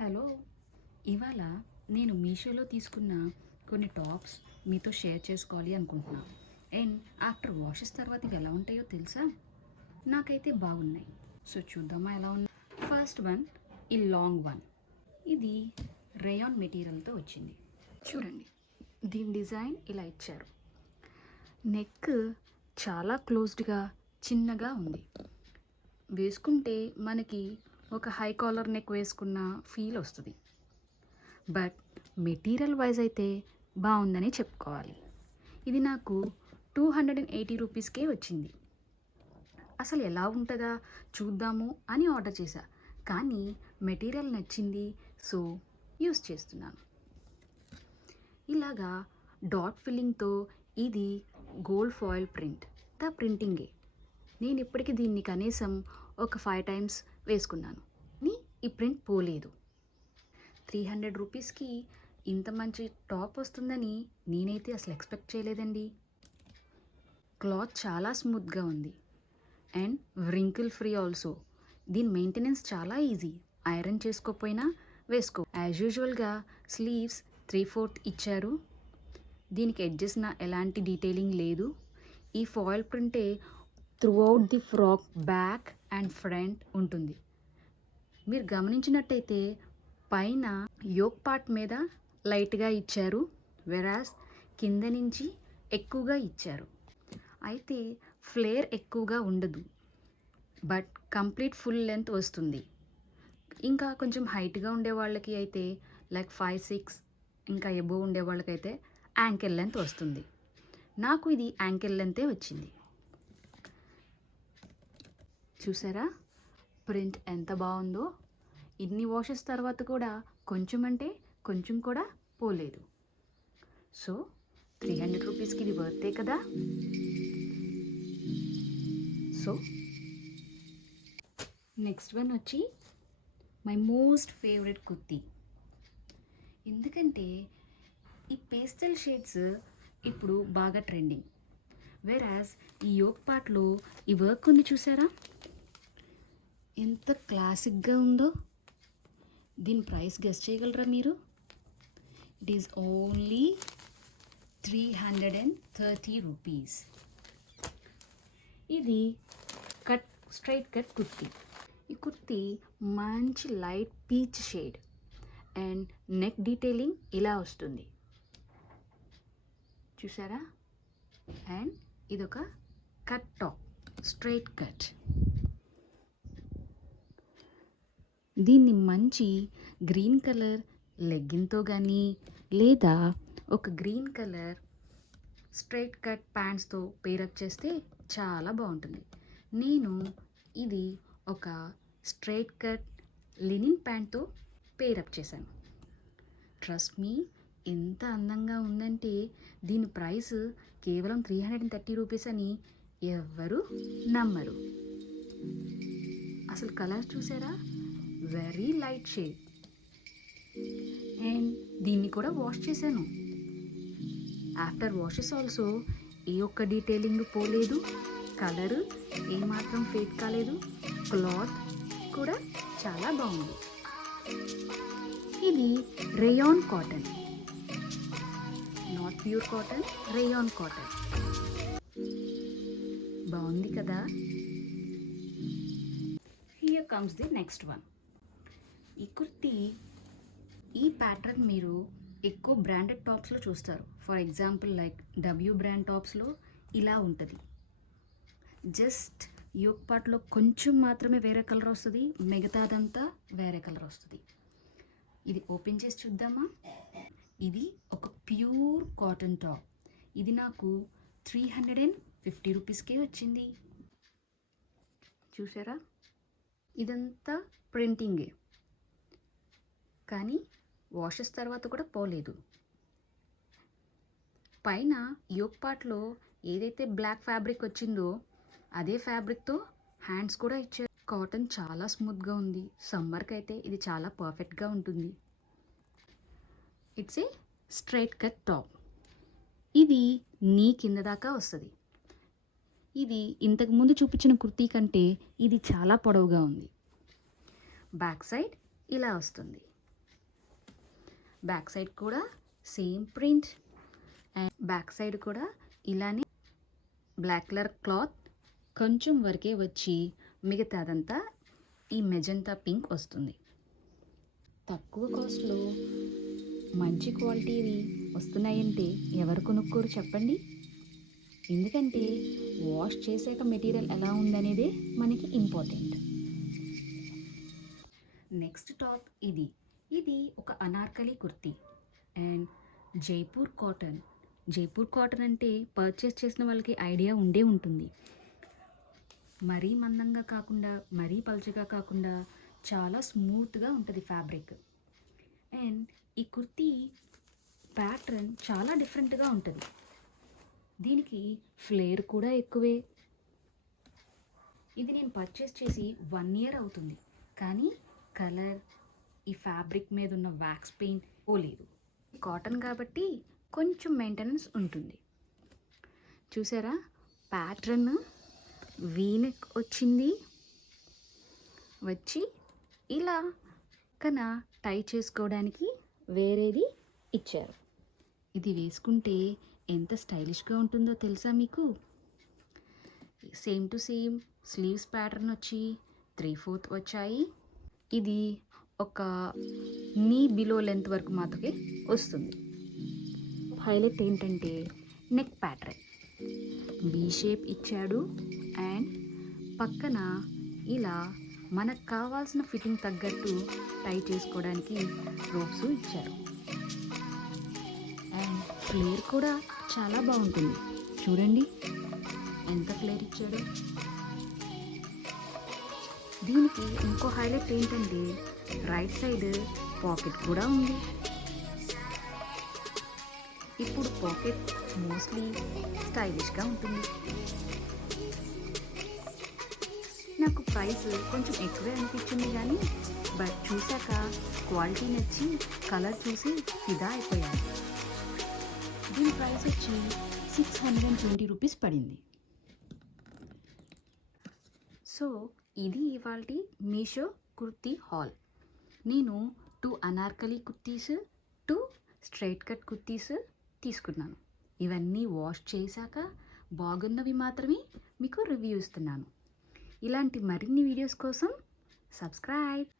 Hello, ఇవాళ నేను మీషోలో తీసుకున్న కొన్ని టాప్స్ మీతో షేర్ చేసుకోవాలి అనుకుంటున్నాను. అండ్ ఆఫ్టర్ వాషెస్ తర్వాత ఇవి ఎలా ఉంటాయో తెలుసా? నాకైతే బాగున్నాయి. సో చూద్దామా ఎలా ఉన్నాయి. ఫస్ట్ వన్, ఈ లాంగ్ వన్. ఇది రేయాన్ మెటీరియల్తో వచ్చింది. చూడండి, దీని డిజైన్ ఇలా ఇచ్చారు. నెక్ చాలా క్లోజ్డ్గా చిన్నగా ఉంది. వేసుకుంటే మనకి ఒక హై కాలర్ నెక్ వేసుకున్న ఫీల్ వస్తుంది. బట్ మెటీరియల్ వైజ్ అయితే బాగుందని చెప్పుకోవాలి. ఇది నాకు 280 రూపీస్కే వచ్చింది. అసలు ఎలా ఉంటుందా చూద్దాము అని ఆర్డర్ చేశా, కానీ మెటీరియల్ నచ్చింది, సో యూస్ చేస్తున్నాను. ఇలాగా డాట్ ఫిల్లింగ్తో ఇది గోల్డ్ ఫాయిల్ ప్రింట్. ప్రింటింగే. నేను ఇప్పటికీ దీన్ని కనీసం ఒక 5 టైమ్స్ వేసుకున్నాను. ఈ ప్రింట్ పోలేదు. 300 రూపీస్కి ఇంత మంచి టాప్ వస్తుందని నేనైతే అసలు ఎక్స్పెక్ట్ చేయలేదండి. క్లాత్ చాలా స్మూత్గా ఉంది అండ్ వ్రింకిల్ ఫ్రీ ఆల్సో. దీని మెయింటెనెన్స్ చాలా ఈజీ. ఐరన్ చేసుకోకపోయినా వేసుకో. యాజ్ యూజువల్గా స్లీవ్స్ 3/4 ఇచ్చారు. దీనికి ఎడ్జెస్న ఎలాంటి డీటెయిలింగ్ లేదు. ఈ ఫాయిల్ ప్రింటే throughout the frock back and front ఉంటుంది. మీరు గమనించినట్టయితే పైన యోక్ పార్ట్ మీద లైట్గా ఇచ్చారు, వెరాస్ కింద నుంచి ఎక్కువగా ఇచ్చారు. అయితే ఫ్లేర్ ఎక్కువగా ఉండదు, బట్ కంప్లీట్ ఫుల్ లెంత్ వస్తుంది. ఇంకా కొంచెం హైట్గా ఉండే వాళ్ళకి అయితే లైక్ 5-6 ఇంకా ఎబో ఉండే వాళ్ళకైతే యాంకిల్ లెంత్ వస్తుంది. నాకు ఇది యాంకిల్ లెంతే వచ్చింది. చూసారా ప్రింట్ ఎంత బాగుందో? ఇన్ని వాషెస్ తర్వాత కూడా కొంచెం అంటే కొంచెం కూడా పోలేదు. సో 300 రూపీస్కి ఇది వర్తే కదా. సో నెక్స్ట్ వన్ వచ్చి మై మోస్ట్ ఫేవరెట్ కుర్తీ. ఎందుకంటే ఈ పేస్టల్ షేడ్స్ ఇప్పుడు బాగా ట్రెండింగ్. వెరాజ్ ఈ యోక్ పార్ట్లో ఈ వర్క్ ఉంది చూసారా, ఎంత క్లాసిక్గా ఉందో. దీని ప్రైస్ గెస్ చేయగలరా మీరు? It is only 330 rupees. ఇది స్ట్రైట్ కట్ కుర్తీ. ఈ కుర్తీ మంచి light peach shade and neck detailing ఇలా వస్తుంది చూసారా. అండ్ ఇదొక కట్ టాప్, స్ట్రైట్ కట్. దీన్ని మంచి గ్రీన్ కలర్ లెగ్గిన్తో కానీ లేదా ఒక గ్రీన్ కలర్ స్ట్రైట్ కట్ ప్యాంట్స్తో పేరప్ చేస్తే చాలా బాగుంటుంది. నేను ఇది ఒక స్ట్రైట్ కట్ లినిన్ ప్యాంట్తో పేరప్ చేశాను. ట్రస్ట్ మీ, ఎంత అందంగా ఉందంటే దీని ప్రైస్ కేవలం 330 రూపీస్ అని ఎవ్వరు నమ్మరు. అసలు కలర్ చూసారా, వెరీ లైట్ షేడ్. అండ్ దీన్ని కూడా వాష్ చేశాను. ఆఫ్టర్ వాషెస్ ఆల్సో ఏ ఒక్క డీటెయిలింగ్ పోలేదు, కలరు ఏమాత్రం ఫేక్ కాలేదు, క్లాత్ కూడా చాలా బాగుంది. ఇది rayon cotton, not pure cotton, rayon cotton. బాగుంది కదా. Here comes the next one. ఈ కుర్తీ, ఈ ప్యాటర్న్ మీరు ఎక్కువ బ్రాండెడ్ టాప్స్లో చూస్తారు. For example like W brand టాప్స్లో ఇలా ఉంటుంది. జస్ట్ యోక్ పార్ట్లో కొంచెం మాత్రమే వేరే కలర్ వస్తుంది, మిగతాదంతా వేరే కలర్ వస్తుంది. ఇది ఓపెన్ చేసి చూద్దామా. ఇది ఒక ప్యూర్ కాటన్ టాప్. ఇది నాకు 350 రూపీస్కే వచ్చింది. చూసారా, ఇదంతా ప్రింటింగే, కానీ వాషెస్ తర్వాత కూడా పోలేదు. పైన యోక్ పార్ట్లో ఏదైతే బ్లాక్ ఫ్యాబ్రిక్ వచ్చిందో అదే ఫ్యాబ్రిక్తో హ్యాండ్స్ కూడా ఇచ్చారు. కాటన్ చాలా స్మూత్గా ఉంది. సమ్మర్కి అయితే ఇది చాలా పర్ఫెక్ట్గా ఉంటుంది. It's a straight cut top. ఇది నీ కింద దాకా వస్తుంది. ఇది ఇంతకుముందు చూపించిన కుర్తీ కంటే ఇది చాలా పొడవుగా ఉంది. బ్యాక్ సైడ్ ఇలా వస్తుంది. బ్యాక్ సైడ్ కూడా same print and back side కూడా ఇలానే బ్లాక్ కలర్ క్లాత్ కొంచెం వరకే వచ్చి మిగతాదంతా ఈ మెజంతా పింక్ వస్తుంది. తక్కువ కాస్ట్లో మంచి క్వాలిటీవి వస్తున్నాయంటే ఎవరు కొనుక్కోరు చెప్పండి. ఎందుకంటే వాష్ చేసాక మెటీరియల్ ఎలా ఉందనేదే మనకి ఇంపార్టెంట్. నెక్స్ట్ టాప్ ఇది ఒక Anarkali kurti and Jaipur cotton. Jaipur cotton అంటే పర్చేస్ చేసిన వాళ్ళకి ఐడియా ఉండే ఉంటుంది. మరీ మందంగా కాకుండా మరీ పల్చగా కాకుండా చాలా స్మూత్గా ఉంటుంది ఫ్యాబ్రిక్. అండ్ ఈ కుర్తీ ప్యాటర్న్ చాలా డిఫరెంట్గా ఉంటుంది. దీనికి ఫ్లేర్ కూడా ఎక్కువే. ఇది నేను పర్చేస్ చేసి 1 year అవుతుంది, కానీ కలర్ ఈ ఫ్యాబ్రిక్ మీద ఉన్న వ్యాక్స్ పెయింట్ పోలేదు. కాటన్ కాబట్టి కొంచెం మెయింటెనెన్స్ ఉంటుంది. చూసారా, ప్యాటర్న్ వీనెక్ వచ్చింది, వచ్చి ఇలా కన టై చేసుకోవడానికి వేరేది ఇచ్చారు. ఇది వేసుకుంటే ఎంత స్టైలిష్గా ఉంటుందో తెలుసా మీకు. Same to same sleeves pattern వచ్చి 3/4 వచ్చాయి. ఇది ఒక నీ బిలో లెంత్ వరకు మాత్రమే వస్తుంది. హైలైట్ ఏంటంటే నెక్ ప్యాటర్న్ బీ షేప్ ఇచ్చాడు అండ్ పక్కన ఇలా మనకు కావాల్సిన ఫిట్టింగ్ తగ్గట్టు టై చేసుకోవడానికి రోప్స్ ఇచ్చారు. అండ్ ఫ్లేర్ కూడా చాలా బాగుంటుంది. చూడండి ఎంత ఫ్లేర్ ఇచ్చాడు. దీనికి ఇంకో హైలైట్ ఏంటంటే రైట్ సైడ్ పాకెట్ కూడా ఉంది. ఇప్పుడు పాకెట్ మోస్ట్లీ స్టైలిష్గా ఉంటుంది. నాకు ప్రైస్ కొంచెం ఎక్కువే అనిపించింది, కానీ బట్ చూసాక క్వాలిటీ నచ్చి కలర్ చూసి ఫిదా అయిపోయాను. దీని ప్రైస్ వచ్చి 620 రూపీస్ పడింది. సో ఇది ఇవాల్టి మీషో కుర్తీ హాల్. నేను 2 అనార్కలి కుర్తీస్, 2 స్ట్రైట్ కట్ కుర్తీస్ తీసుకున్నాను. ఇవన్నీ వాష్ చేశాక బాగున్నవి మాత్రమే మీకు రివ్యూ ఇస్తున్నాను. ఇలాంటి మరిన్ని వీడియోస్ కోసం సబ్స్క్రైబ్.